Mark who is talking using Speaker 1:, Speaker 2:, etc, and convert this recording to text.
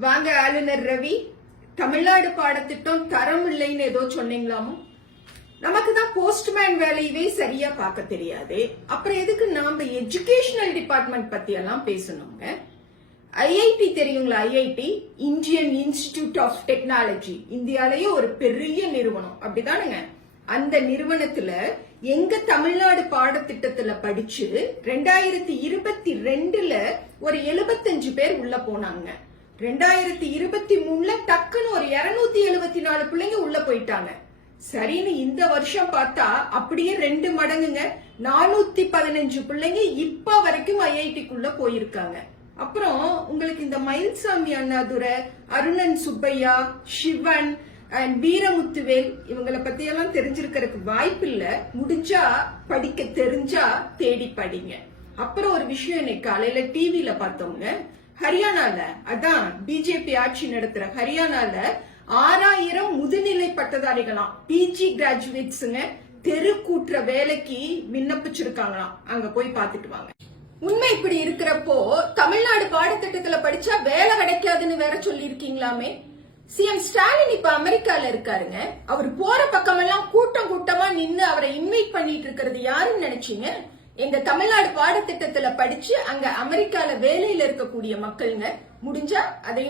Speaker 1: வாங்க ஆளுநர் ரவி தமிழ்நாடு பாடத்திட்டம் தரம் இல்லைன்னு ஏதோ சொன்னீங்களாமோ? நமக்கு தான் போஸ்ட்மேன் வேலையவே சரியா பார்க்க தெரியாது. அப்புறம் எதுக்கு நாம எஜுகேஷனல் டிபார்ட்மெண்ட் பத்தி எல்லாம் பேசணுங்க ஐஐடி தெரியுங்களா IIT Indian Institute of Technology இந்தியாலேயே ஒரு பெரிய நிறுவனம். அப்படிதானுங்க. அந்த நிறுவனத்துல எங்க தமிழ்நாடு பாடத்திட்டத்துல படிச்சு ரெண்டாயிரத்தி இருபத்தி ரெண்டுல ஒரு எழுபத்தஞ்சு பேர் உள்ள போனாங்க. ரெண்டாயிரத்தி இருபத்தி மூணுல டக்குன்னு ஒரு இருநூத்தி எழுபத்தி நாலு பிள்ளைங்க உள்ள போயிட்டாங்க. சரின்னு இந்த வருஷம் பார்த்தா அப்படியே ரெண்டு மடங்குங்க. நானூத்தி பதினஞ்சு பிள்ளைங்க இப்ப வரைக்கும் ஐஐடிக்குள்ள போயிருக்காங்க. அப்புறம் உங்களுக்கு இந்த மயில்சாமி அண்ணாதுரை அருணன் சுப்பையா சிவன் அண்ட் வீரமுத்துவேல் இவங்கள பத்தி எல்லாம் தெரிஞ்சிருக்கிறதுக்கு வாய்ப்பு இல்ல முடிஞ்சா படிக்க தெரிஞ்சா தேடி படிங்க. அப்புறம் ஒரு விஷயம் இன்னைக்கு காலையில டிவியில பார்த்தோங்க ஹரியானால அதான் பிஜேபி ஆட்சி நடத்துற ஹரியானால ஆறாயிரம் முதுநிலை பட்டதாரிகளாம் பிஜி கிராஜுவேட்ஸுங்க தெரு கூட்டுற வேலைக்கு விண்ணப்பிச்சிருக்காங்களாம். அங்க போய் பார்த்துட்டு வாங்க. உண்மை இப்படி இருக்கிறப்போ தமிழ்நாடு பாடத்திட்டத்துல படிச்சா வேலை கிடைக்காதுன்னு வேற சொல்லியிருக்கீங்களாமே? சிஎம் ஸ்டாலின் இப்ப அமெரிக்கால இருக்காருங்க. அவர் போற பக்கமெல்லாம் கூட்டம் கூட்டமா நின்னு அவரை இன்வைட் பண்ணிட்டு இருக்கிறது யாருன்னு நினைச்சீங்க? எங்க தமிழ்நாடு பாடத்திட்டத்துல படிச்சு அங்க அமெரிக்கால வேலையில இருக்கக்கூடிய மக்கள்ங்க முடிஞ்சா அதை